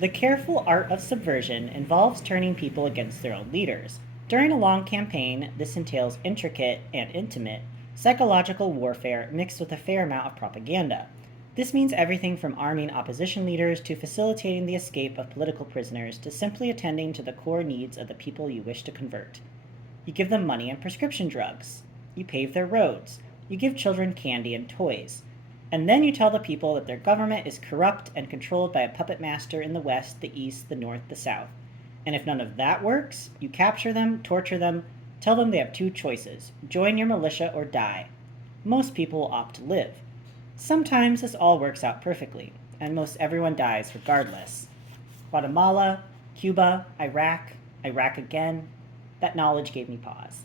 The careful art of subversion involves turning people against their own leaders. During a long campaign, this entails intricate and intimate psychological warfare mixed with a fair amount of propaganda. This means everything from arming opposition leaders to facilitating the escape of political prisoners to simply attending to the core needs of the people you wish to convert. You give them money and prescription drugs. You pave their roads. You give children candy and toys. And then you tell the people that their government is corrupt and controlled by a puppet master in the West, the East, the North, the South. And if none of that works, you capture them, torture them, tell them they have two choices: join your militia or die. Most people will opt to live. Sometimes this all works out perfectly, and most everyone dies regardless. Guatemala, Cuba, Iraq again. That knowledge gave me pause.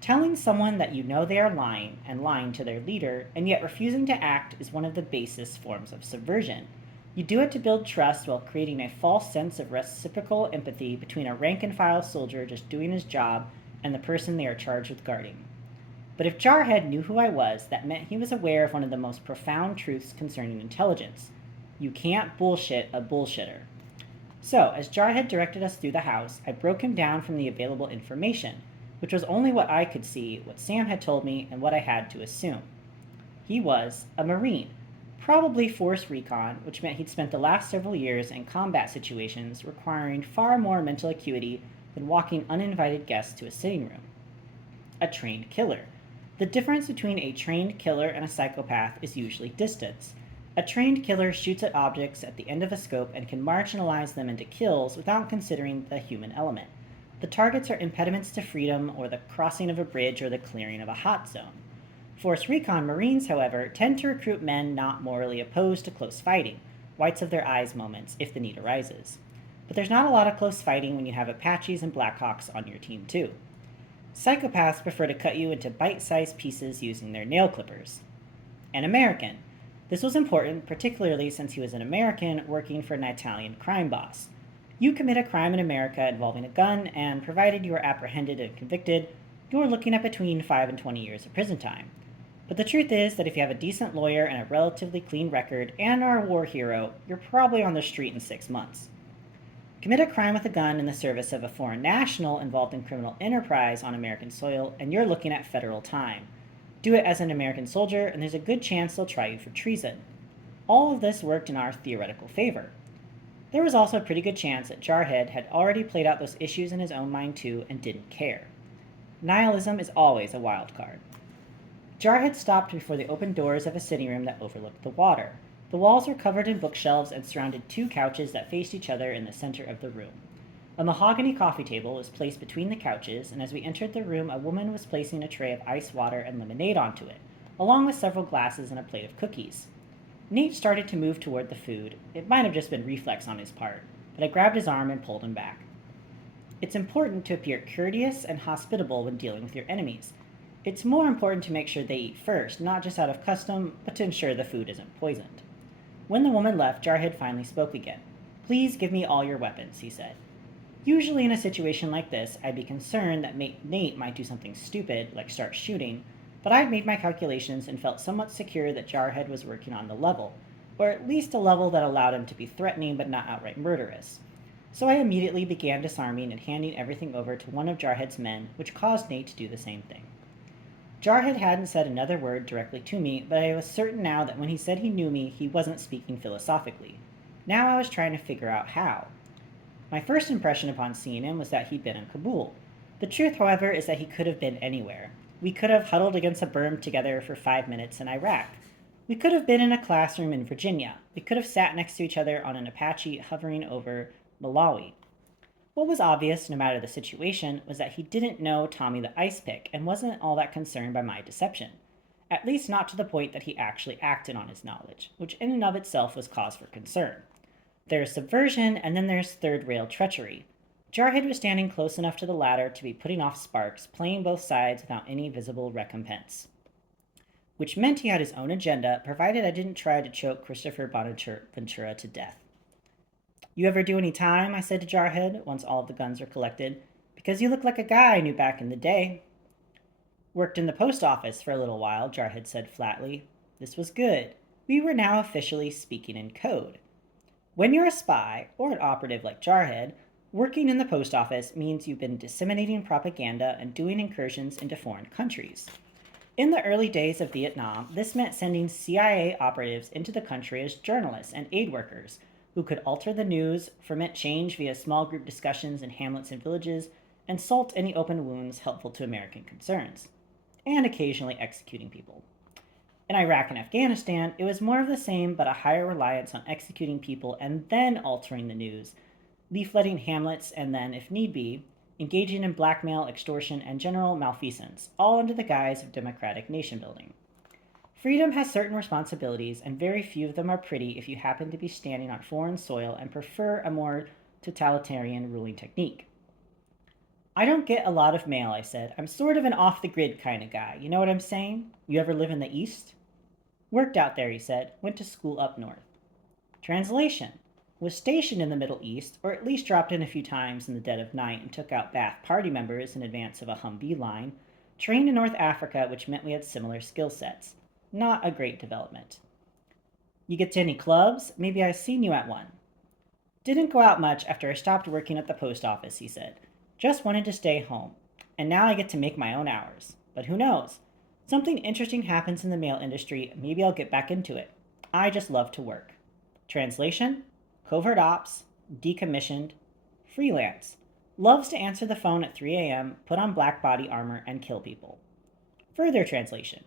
Telling someone that you know they are lying and lying to their leader, and yet refusing to act, is one of the basest forms of subversion. You do it to build trust while creating a false sense of reciprocal empathy between a rank and file soldier just doing his job and the person they are charged with guarding. But if Jarhead knew who I was, that meant he was aware of one of the most profound truths concerning intelligence. You can't bullshit a bullshitter. So, as Jarhead directed us through the house, I broke him down from the available information, which was only what I could see, what Sam had told me, and what I had to assume. He was a Marine, probably Force Recon, which meant he'd spent the last several years in combat situations requiring far more mental acuity than walking uninvited guests to a sitting room. A trained killer. The difference between a trained killer and a psychopath is usually distance. A trained killer shoots at objects at the end of a scope and can marginalize them into kills without considering the human element. The targets are impediments to freedom, or the crossing of a bridge, or the clearing of a hot zone. Force Recon Marines, however, tend to recruit men not morally opposed to close fighting, whites of their eyes moments, if the need arises. But there's not a lot of close fighting when you have Apaches and Blackhawks on your team too. Psychopaths prefer to cut you into bite-sized pieces using their nail clippers. An American. This was important, particularly since he was an American working for an Italian crime boss. You commit a crime in America involving a gun, and provided you are apprehended and convicted, you are looking at between 5 and 20 years of prison time. But the truth is that if you have a decent lawyer and a relatively clean record and are a war hero, you're probably on the street in 6 months. Commit a crime with a gun in the service of a foreign national involved in criminal enterprise on American soil, and you're looking at federal time. Do it as an American soldier, and there's a good chance they'll try you for treason. All of this worked in our theoretical favor. There was also a pretty good chance that Jarhead had already played out those issues in his own mind too and didn't care. Nihilism is always a wild card. Jarhead stopped before the open doors of a sitting room that overlooked the water. The walls were covered in bookshelves and surrounded two couches that faced each other in the center of the room. A mahogany coffee table was placed between the couches, and as we entered the room, a woman was placing a tray of ice water and lemonade onto it, along with several glasses and a plate of cookies. Nate started to move toward the food. It might have just been reflex on his part, but I grabbed his arm and pulled him back. It's important to appear courteous and hospitable when dealing with your enemies. It's more important to make sure they eat first, not just out of custom, but to ensure the food isn't poisoned. When the woman left, Jarhead finally spoke again. "Please give me all your weapons," he said. Usually in a situation like this, I'd be concerned that Nate might do something stupid, like start shooting, but I'd made my calculations and felt somewhat secure that Jarhead was working on the level, or at least a level that allowed him to be threatening but not outright murderous. So I immediately began disarming and handing everything over to one of Jarhead's men, which caused Nate to do the same thing. Jarhead hadn't said another word directly to me, but I was certain now that when he said he knew me, he wasn't speaking philosophically. Now I was trying to figure out how. My first impression upon seeing him was that he'd been in Kabul. The truth, however, is that he could have been anywhere. We could have huddled against a berm together for 5 minutes in Iraq. We could have been in a classroom in Virginia. We could have sat next to each other on an Apache hovering over Malawi. What was obvious, no matter the situation, was that he didn't know Tommy the Ice Pick and wasn't all that concerned by my deception. At least not to the point that he actually acted on his knowledge, which in and of itself was cause for concern. There's subversion, and then there's third-rail treachery. Jarhead was standing close enough to the latter to be putting off sparks, playing both sides without any visible recompense. Which meant he had his own agenda, provided I didn't try to choke Christopher Bonaventura to death. "You ever do any time?" I said to Jarhead, once all of the guns were collected. "Because you look like a guy I knew back in the day." "Worked in the post office for a little while," Jarhead said flatly. This was good. We were now officially speaking in code. When you're a spy, or an operative like Jarhead, working in the post office means you've been disseminating propaganda and doing incursions into foreign countries. In the early days of Vietnam, this meant sending CIA operatives into the country as journalists and aid workers who could alter the news, ferment change via small group discussions in hamlets and villages, and salt any open wounds helpful to American concerns, and occasionally executing people. In Iraq and Afghanistan, it was more of the same but a higher reliance on executing people and then altering the news, leafletting hamlets, and then, if need be, engaging in blackmail, extortion, and general malfeasance, all under the guise of democratic nation building. Freedom has certain responsibilities, and very few of them are pretty if you happen to be standing on foreign soil and prefer a more totalitarian ruling technique. I don't get a lot of mail, I said. I'm sort of an off the grid kind of guy. You know what I'm saying? You ever live in the East? Worked out there, he said. Went to school up north. Translation: was stationed in the Middle East, or at least dropped in a few times in the dead of night and took out Ba'ath Party members in advance of a Humvee line. Trained in North Africa, which meant we had similar skill sets. Not a great development. You get to any clubs? Maybe I've seen you at one. Didn't go out much after I stopped working at the post office, he said. Just wanted to stay home. And now I get to make my own hours. But who knows? Something interesting happens in the mail industry, maybe I'll get back into it. I just love to work. Translation: covert ops, decommissioned, freelance. Loves to answer the phone at 3 a.m., put on black body armor, and kill people. Further translation: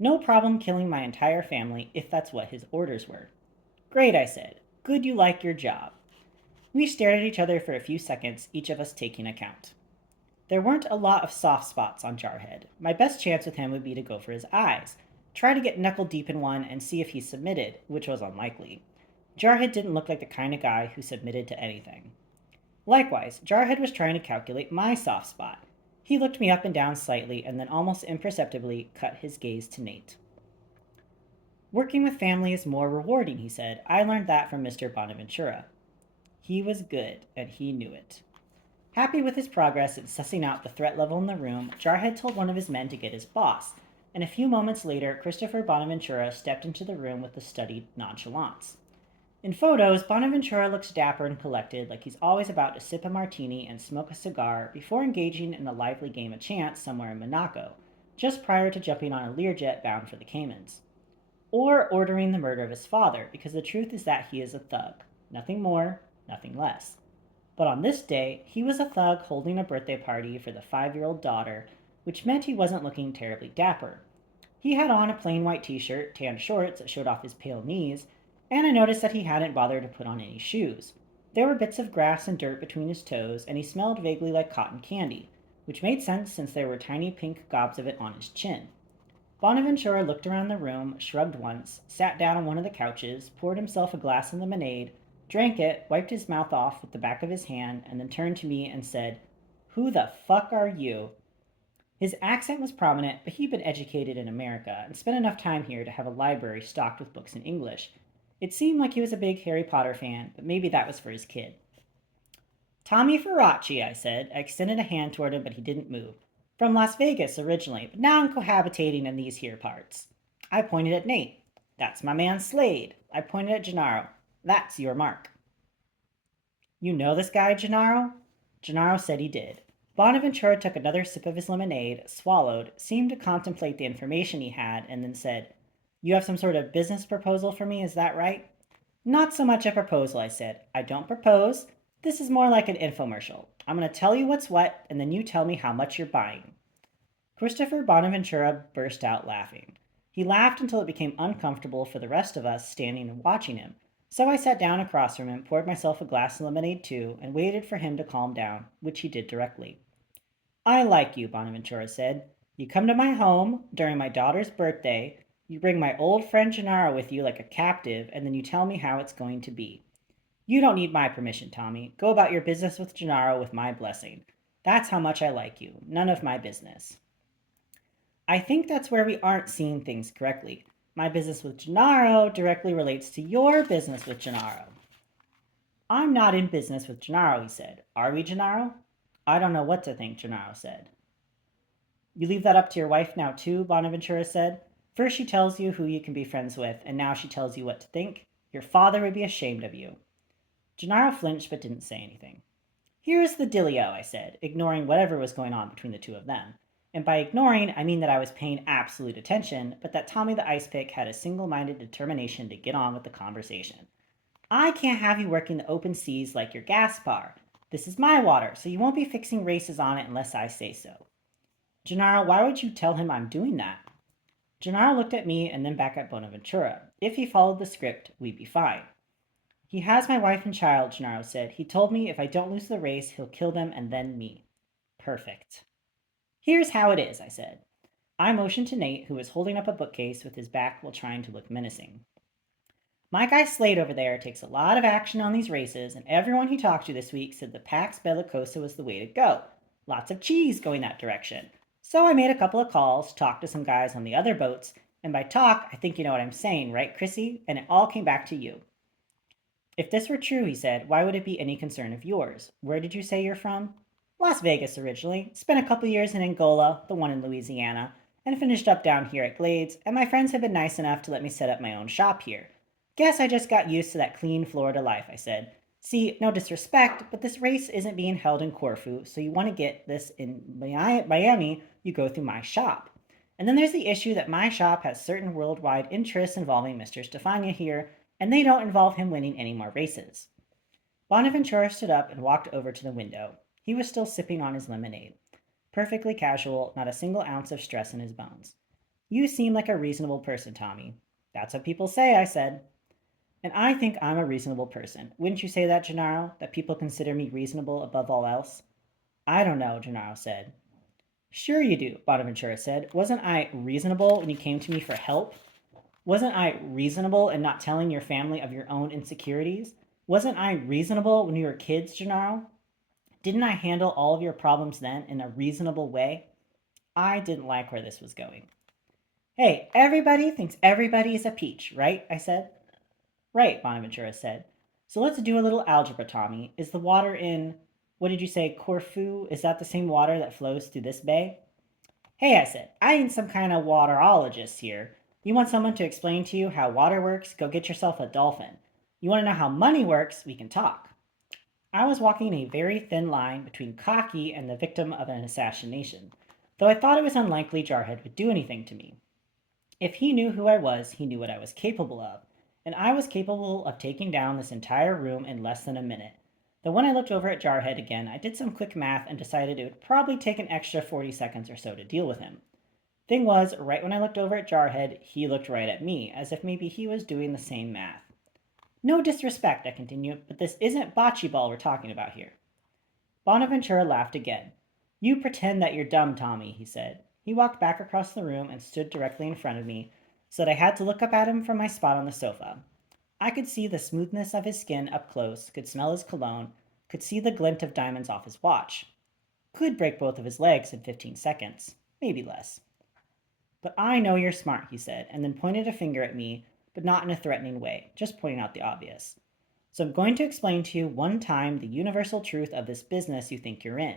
no problem killing my entire family if that's what his orders were. Great, I said. Good you like your job. We stared at each other for a few seconds, each of us taking account. There weren't a lot of soft spots on Jarhead. My best chance with him would be to go for his eyes, try to get knuckle deep in one and see if he submitted, which was unlikely. Jarhead didn't look like the kind of guy who submitted to anything. Likewise, Jarhead was trying to calculate my soft spot. He looked me up and down slightly and then almost imperceptibly cut his gaze to Nate. Working with family is more rewarding, he said. I learned that from Mr. Bonaventura. He was good, and he knew it. Happy with his progress in sussing out the threat level in the room, Jarhead told one of his men to get his boss, and a few moments later, Christopher Bonaventura stepped into the room with the studied nonchalance. In photos, Bonaventura looks dapper and collected, like he's always about to sip a martini and smoke a cigar before engaging in a lively game of chance somewhere in Monaco, just prior to jumping on a Learjet bound for the Caymans. Or ordering the murder of his father, because the truth is that he is a thug. Nothing more, nothing less. But on this day, he was a thug holding a birthday party for the 5-year-old daughter, which meant he wasn't looking terribly dapper. He had on a plain white t-shirt, tan shorts that showed off his pale knees, and I noticed that he hadn't bothered to put on any shoes. There were bits of grass and dirt between his toes, and he smelled vaguely like cotton candy, which made sense since there were tiny pink gobs of it on his chin. Bonaventura looked around the room, shrugged once, sat down on one of the couches, poured himself a glass of lemonade, drank it, wiped his mouth off with the back of his hand, and then turned to me and said, "Who the fuck are you?" His accent was prominent, but he'd been educated in America and spent enough time here to have a library stocked with books in English. It seemed like he was a big Harry Potter fan, but maybe that was for his kid. "Tommy Faraci," I said. I extended a hand toward him, but he didn't move. "From Las Vegas originally, but now I'm cohabitating in these here parts." I pointed at Nate. "That's my man Slade." I pointed at Gennaro. "That's your mark." "You know this guy, Gennaro?" Gennaro said he did. Bonaventura took another sip of his lemonade, swallowed, seemed to contemplate the information he had, and then said, "You have some sort of business proposal for me, is that right?" "Not so much a proposal," I said. "I don't propose. This is more like an infomercial. I'm going to tell you what's what, and then you tell me how much you're buying." Christopher Bonaventura burst out laughing. He laughed until it became uncomfortable for the rest of us standing and watching him, so I sat down across from him, poured myself a glass of lemonade too, and waited for him to calm down, which he did directly. "I like you," Bonaventura said. "You come to my home during my daughter's birthday, you bring my old friend Gennaro with you like a captive, and then you tell me how it's going to be. You don't need my permission, Tommy. Go about your business with Gennaro with my blessing. That's how much I like you. None of my business." I think that's where we aren't seeing things correctly. My business with Gennaro directly relates to your business with Gennaro. "I'm not in business with Gennaro," he said. "Are we, Gennaro?" "I don't know what to think," Gennaro said. "You leave that up to your wife now too," Bonaventura said. "First she tells you who you can be friends with, and now she tells you what to think. Your father would be ashamed of you." Gennaro flinched but didn't say anything. Here's the dealio, I said, ignoring whatever was going on between the two of them. And by ignoring, I mean that I was paying absolute attention, but that Tommy the Ice Pick had a single minded determination to get on with the conversation. I can't have you working the open seas like your Gaspar. This is my water, so you won't be fixing races on it unless I say so. Gennaro, why would you tell him I'm doing that? Gennaro looked at me and then back at Bonaventura. If he followed the script, we'd be fine. He has my wife and child, Gennaro said. He told me if I don't lose the race, he'll kill them and then me. Perfect. Here's how it is, I said. I motioned to Nate, who was holding up a bookcase with his back while trying to look menacing. My guy Slade over there takes a lot of action on these races, and everyone he talked to this week said the Pax Bellicosa was the way to go. Lots of cheese going that direction. So I made a couple of calls, talked to some guys on the other boats, and by talk, I think you know what I'm saying, right, Chrissy? And it all came back to you. If this were true, he said, why would it be any concern of yours? Where did you say you're from? Las Vegas originally. Spent a couple years in Angola, the one in Louisiana, and finished up down here at Glades, and my friends have been nice enough to let me set up my own shop here. Guess I just got used to that clean Florida life, I said. See, no disrespect, but this race isn't being held in Corfu, so you want to get this in Miami, you go through my shop. And then there's the issue that my shop has certain worldwide interests involving Mr. Stefania here, and they don't involve him winning any more races. Bonaventura stood up and walked over to the window. He was still sipping on his lemonade. Perfectly casual, not a single ounce of stress in his bones. You seem like a reasonable person, Tommy. That's what people say, I said. And I think I'm a reasonable person. Wouldn't you say that, Gennaro? That people consider me reasonable above all else? I don't know, Gennaro said. Sure you do, Bonaventura said. Wasn't I reasonable when you came to me for help? Wasn't I reasonable in not telling your family of your own insecurities? Wasn't I reasonable when you were kids, Gennaro? Didn't I handle all of your problems then in a reasonable way? I didn't like where this was going. Hey, everybody thinks everybody is a peach, right? I said. Right, Bonaventura said. So let's do a little algebra, Tommy. Is the water in, what did you say, Corfu? Is that the same water that flows through this bay? Hey, I said, I ain't some kind of waterologist here. You want someone to explain to you how water works? Go get yourself a dolphin. You want to know how money works? We can talk. I was walking a very thin line between cocky and the victim of an assassination, though I thought it was unlikely Jarhead would do anything to me. If he knew who I was, he knew what I was capable of, and I was capable of taking down this entire room in less than a minute. Though when I looked over at Jarhead again, I did some quick math and decided it would probably take an extra 40 seconds or so to deal with him. Thing was, right when I looked over at Jarhead, he looked right at me, as if maybe he was doing the same math. No disrespect, I continued, but this isn't bocce ball we're talking about here. Bonaventura laughed again. You pretend that you're dumb, Tommy, he said. He walked back across the room and stood directly in front of me, so that I had to look up at him from my spot on the sofa. I could see the smoothness of his skin up close, could smell his cologne, could see the glint of diamonds off his watch. Could break both of his legs in 15 seconds, maybe less. But I know you're smart, he said, and then pointed a finger at me, but not in a threatening way, just pointing out the obvious. So I'm going to explain to you one time the universal truth of this business you think you're in.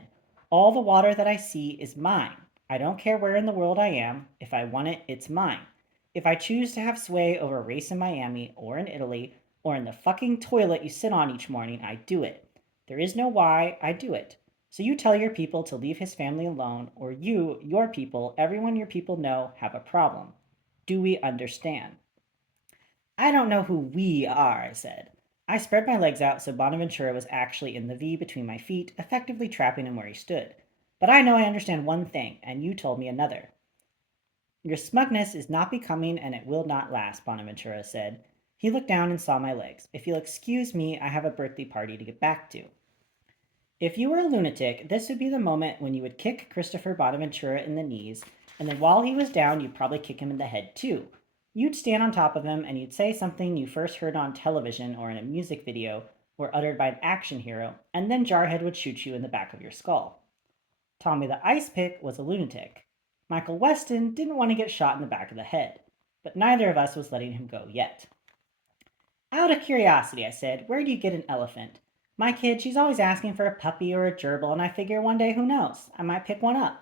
All the water that I see is mine. I don't care where in the world I am. If I want it, it's mine. If I choose to have sway over a race in Miami or in Italy or in the fucking toilet you sit on each morning, I do it. There is no why, I do it. So you tell your people to leave his family alone, or you, your people, everyone your people know, have a problem. Do we understand? I don't know who we are, I said. I spread my legs out so Bonaventura was actually in the V between my feet, effectively trapping him where he stood. But I know I understand one thing, and you told me another. Your smugness is not becoming, and it will not last, Bonaventura said. He looked down and saw my legs. If you'll excuse me, I have a birthday party to get back to. If you were a lunatic, this would be the moment when you would kick Christopher Bonaventura in the knees, and then while he was down, you'd probably kick him in the head too. You'd stand on top of him and you'd say something you first heard on television or in a music video or uttered by an action hero, and then Jarhead would shoot you in the back of your skull. Tommy the Ice Pick was a lunatic. Michael Weston didn't want to get shot in the back of the head, but neither of us was letting him go yet. Out of curiosity, I said, where do you get an elephant? My kid, she's always asking for a puppy or a gerbil, and I figure one day, who knows, I might pick one up.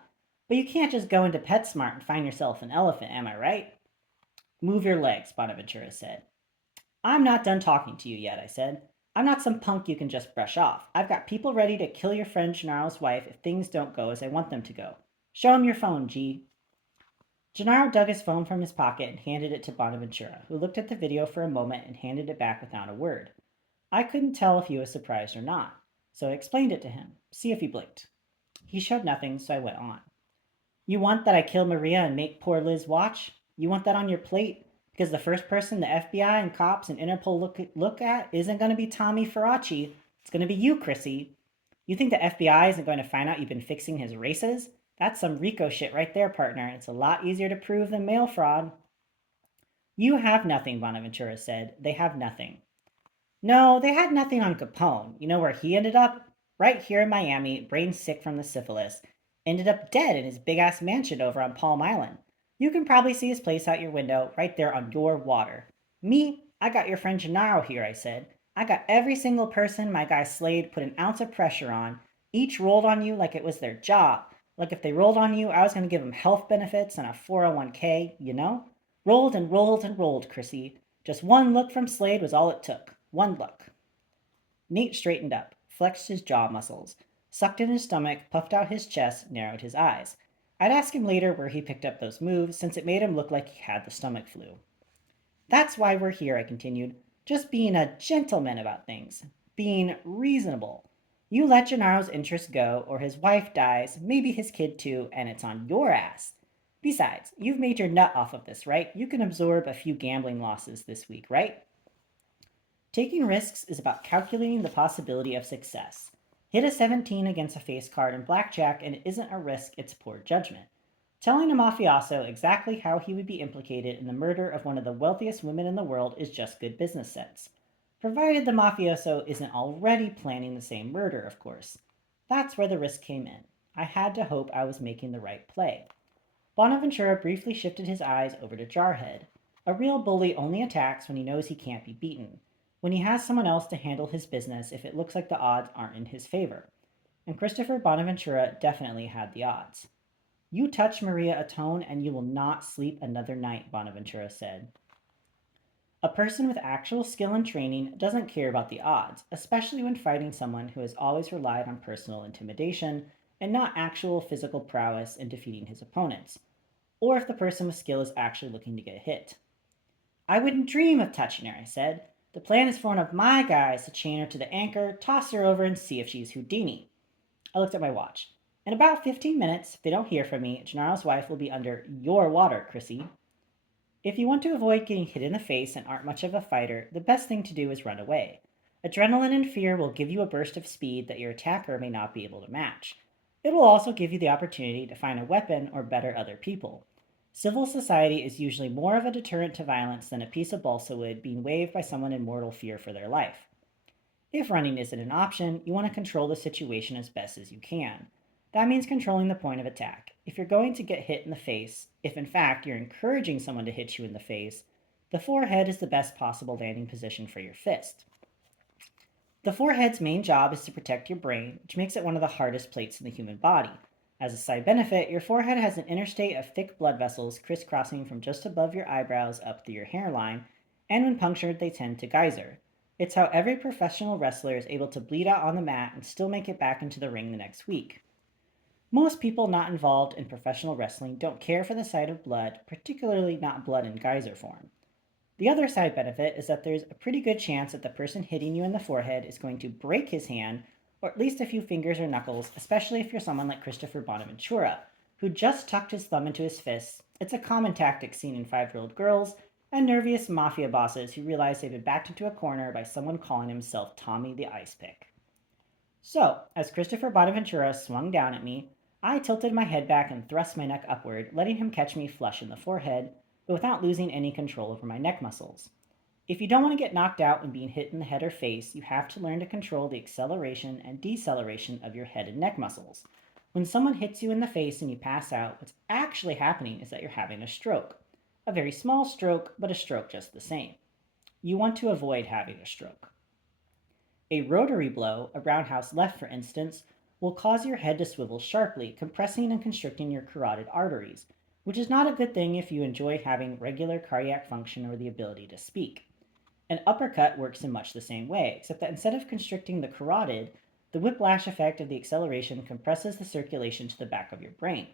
But you can't just go into PetSmart and find yourself an elephant, am I right? Move your legs, Bonaventura said. I'm not done talking to you yet, I said. I'm not some punk you can just brush off. I've got people ready to kill your friend Gennaro's wife if things don't go as I want them to go. Show him your phone, G. Gennaro dug his phone from his pocket and handed it to Bonaventura, who looked at the video for a moment and handed it back without a word. I couldn't tell if he was surprised or not, so I explained it to him, see if he blinked. He showed nothing, so I went on. You want that I kill Maria and make poor Liz watch? You want that on your plate? Because the first person the FBI and cops and Interpol look at isn't going to be Tommy Faraci. It's going to be you, Chrissy. You think the FBI isn't going to find out you've been fixing his races? That's some Rico shit right there, partner. It's a lot easier to prove than mail fraud. You have nothing, Bonaventura said. They have nothing. No, they had nothing on Capone. You know where he ended up? Right here in Miami, brain sick from the syphilis. Ended up dead in his big ass mansion over on Palm Island. You can probably see his place out your window, right there on your water. Me, I got your friend Gennaro here, I said. I got every single person my guy Slade put an ounce of pressure on. Each rolled on you like it was their job. Like if they rolled on you, I was going to give them health benefits and a 401k, you know? Rolled and rolled and rolled, Chrissy. Just one look from Slade was all it took. One look. Nate straightened up, flexed his jaw muscles, sucked in his stomach, puffed out his chest, narrowed his eyes. I'd ask him later where he picked up those moves, since it made him look like he had the stomach flu. That's why we're here, I continued. Just being a gentleman about things. Being reasonable. You let Gennaro's interest go, or his wife dies, maybe his kid too, and it's on your ass. Besides, you've made your nut off of this, right? You can absorb a few gambling losses this week, right? Taking risks is about calculating the possibility of success. Hit a 17 against a face card in blackjack and it isn't a risk, it's poor judgment. Telling a mafioso exactly how he would be implicated in the murder of one of the wealthiest women in the world is just good business sense. Provided the mafioso isn't already planning the same murder, of course. That's where the risk came in. I had to hope I was making the right play. Bonaventura briefly shifted his eyes over to Jarhead. A real bully only attacks when he knows he can't be beaten, when he has someone else to handle his business if it looks like the odds aren't in his favor. And Christopher Bonaventura definitely had the odds. You touch Maria Atone and you will not sleep another night, Bonaventura said. A person with actual skill and training doesn't care about the odds, especially when fighting someone who has always relied on personal intimidation and not actual physical prowess in defeating his opponents, or if the person with skill is actually looking to get hit. I wouldn't dream of touching her, I said. The plan is for one of my guys to chain her to the anchor, toss her over, and see if she's Houdini. I looked at my watch. In about 15 minutes, if they don't hear from me, Gennaro's wife will be under your water, Chrissy. If you want to avoid getting hit in the face and aren't much of a fighter, the best thing to do is run away. Adrenaline and fear will give you a burst of speed that your attacker may not be able to match. It will also give you the opportunity to find a weapon or better other people. Civil society is usually more of a deterrent to violence than a piece of balsa wood being waved by someone in mortal fear for their life. If running isn't an option, you want to control the situation as best as you can. That means controlling the point of attack. If you're going to get hit in the face, if in fact you're encouraging someone to hit you in the face, the forehead is the best possible landing position for your fist. The forehead's main job is to protect your brain, which makes it one of the hardest plates in the human body. As a side benefit, your forehead has an interstate of thick blood vessels crisscrossing from just above your eyebrows up through your hairline, and when punctured, they tend to geyser. It's how every professional wrestler is able to bleed out on the mat and still make it back into the ring the next week. Most people not involved in professional wrestling don't care for the sight of blood, particularly not blood in geyser form. The other side benefit is that there's a pretty good chance that the person hitting you in the forehead is going to break his hand, or at least a few fingers or knuckles, especially if you're someone like Christopher Bonaventura, who just tucked his thumb into his fist. It's a common tactic seen in 5-year-old girls and nervous mafia bosses who realize they've been backed into a corner by someone calling himself Tommy the Ice Pick. So, as Christopher Bonaventura swung down at me, I tilted my head back and thrust my neck upward, letting him catch me flush in the forehead, but without losing any control over my neck muscles. If you don't want to get knocked out when being hit in the head or face, you have to learn to control the acceleration and deceleration of your head and neck muscles. When someone hits you in the face and you pass out, what's actually happening is that you're having a stroke. A very small stroke, but a stroke just the same. You want to avoid having a stroke. A rotary blow, a roundhouse left for instance, will cause your head to swivel sharply, compressing and constricting your carotid arteries, which is not a good thing if you enjoy having regular cardiac function or the ability to speak. An uppercut works in much the same way, except that instead of constricting the carotid, the whiplash effect of the acceleration compresses the circulation to the back of your brain.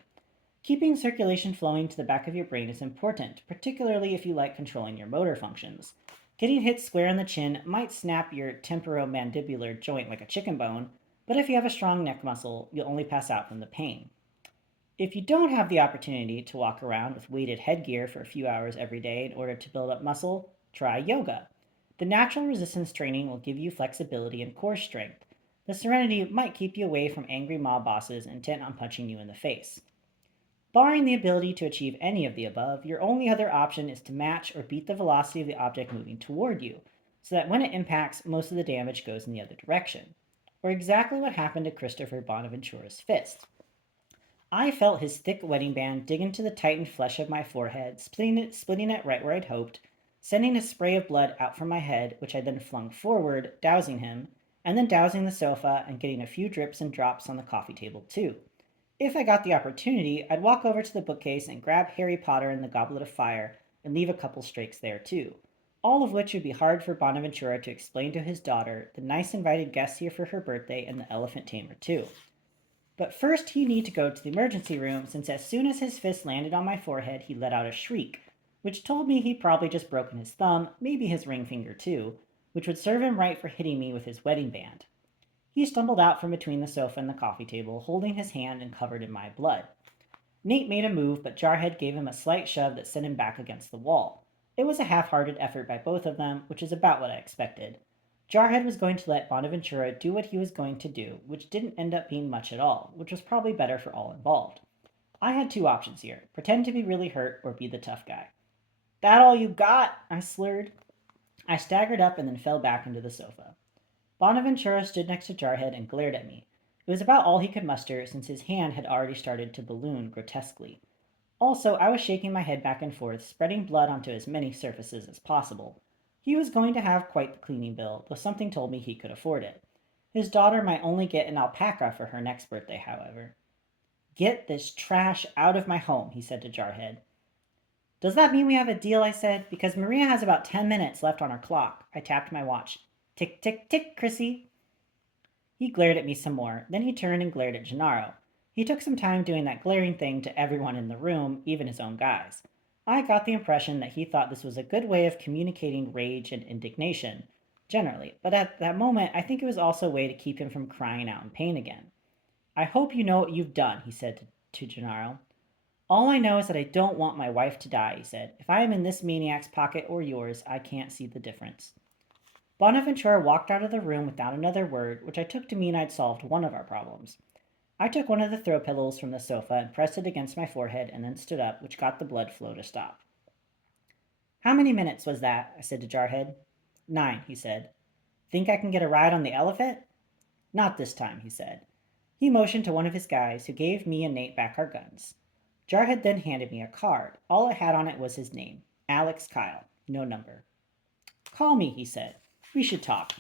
Keeping circulation flowing to the back of your brain is important, particularly if you like controlling your motor functions. Getting hit square in the chin might snap your temporomandibular joint like a chicken bone, but if you have a strong neck muscle, you'll only pass out from the pain. If you don't have the opportunity to walk around with weighted headgear for a few hours every day in order to build up muscle, try yoga. The natural resistance training will give you flexibility and core strength. The serenity might keep you away from angry mob bosses intent on punching you in the face. Barring the ability to achieve any of the above, your only other option is to match or beat the velocity of the object moving toward you, so that when it impacts, most of the damage goes in the other direction. Or exactly what happened to Christopher Bonaventura's fist. I felt his thick wedding band dig into the tightened flesh of my forehead, splitting it right where I'd hoped, sending a spray of blood out from my head, which I then flung forward, dousing him, and then dousing the sofa and getting a few drips and drops on the coffee table too. If I got the opportunity, I'd walk over to the bookcase and grab Harry Potter and the Goblet of Fire and leave a couple streaks there too. All of which would be hard for Bonaventura to explain to his daughter, the nice invited guests here for her birthday, and the elephant tamer too. But first he'd need to go to the emergency room, since as soon as his fist landed on my forehead, he let out a shriek, which told me he'd probably just broken his thumb, maybe his ring finger too, which would serve him right for hitting me with his wedding band. He stumbled out from between the sofa and the coffee table, holding his hand and covered in my blood. Nate made a move, but Jarhead gave him a slight shove that sent him back against the wall. It was a half-hearted effort by both of them, which is about what I expected. Jarhead was going to let Bonaventura do what he was going to do, which didn't end up being much at all, which was probably better for all involved. I had two options here: pretend to be really hurt or be the tough guy. "That all you got?" I slurred. I staggered up and then fell back into the sofa. Bonaventura stood next to Jarhead and glared at me. It was about all he could muster, since his hand had already started to balloon grotesquely. Also, I was shaking my head back and forth, spreading blood onto as many surfaces as possible. He was going to have quite the cleaning bill, though something told me he could afford it. His daughter might only get an alpaca for her next birthday, however. "Get this trash out of my home," he said to Jarhead. "Does that mean we have a deal?" I said, "because Maria has about 10 minutes left on her clock." I tapped my watch. "Tick, tick, tick, Chrissy." He glared at me some more, then he turned and glared at Gennaro. He took some time doing that glaring thing to everyone in the room, even his own guys. I got the impression that he thought this was a good way of communicating rage and indignation, generally, but at that moment I think it was also a way to keep him from crying out in pain again. "I hope you know what you've done," he said to Gennaro. "All I know is that I don't want my wife to die," he said. "If I am in this maniac's pocket or yours, I can't see the difference." Bonaventura walked out of the room without another word, which I took to mean I'd solved one of our problems. I took one of the throw pillows from the sofa and pressed it against my forehead and then stood up, which got the blood flow to stop. "How many minutes was that?" I said to Jarhead. "9," he said. "Think I can get a ride on the elephant?" "Not this time," he said. He motioned to one of his guys, who gave me and Nate back our guns. Jarhead then handed me a card. All it had on it was his name, Alex Kyle, no number. "Call me," he said. "We should talk."